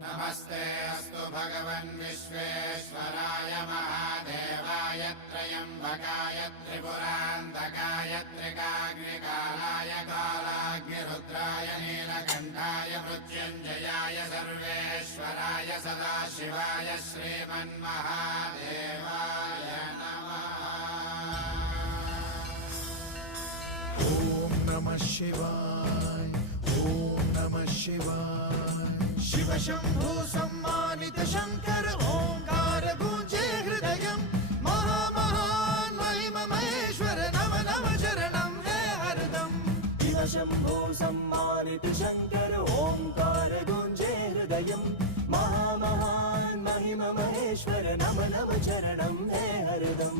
नमस्ते अस्तु भगवन् विश्वेश्वराय महादेवाय त्र्यम्बकाय त्रिपुरान्तकाय त्रिकाग्निकालाय कालाग्निरुद्राय नीलकण्ठाय मृत्युञ्जयाय सर्वेश्वराय सदाशिवाय श्रीमन्महादेवाय नमः। ॐ नमः शिवाय ॐ नमः शिवाय। शिव शंभु सम्मानित शंकर ओंकार गूंजे हृदयं महामहान महिमा महेश्वर नम नम चरणं है हरदम। शिव शंभो सम्मानित शंकर ओंकार गूंजे हृदयं महामहान महिमा महेश्वर नम नम चरणं है हरदम।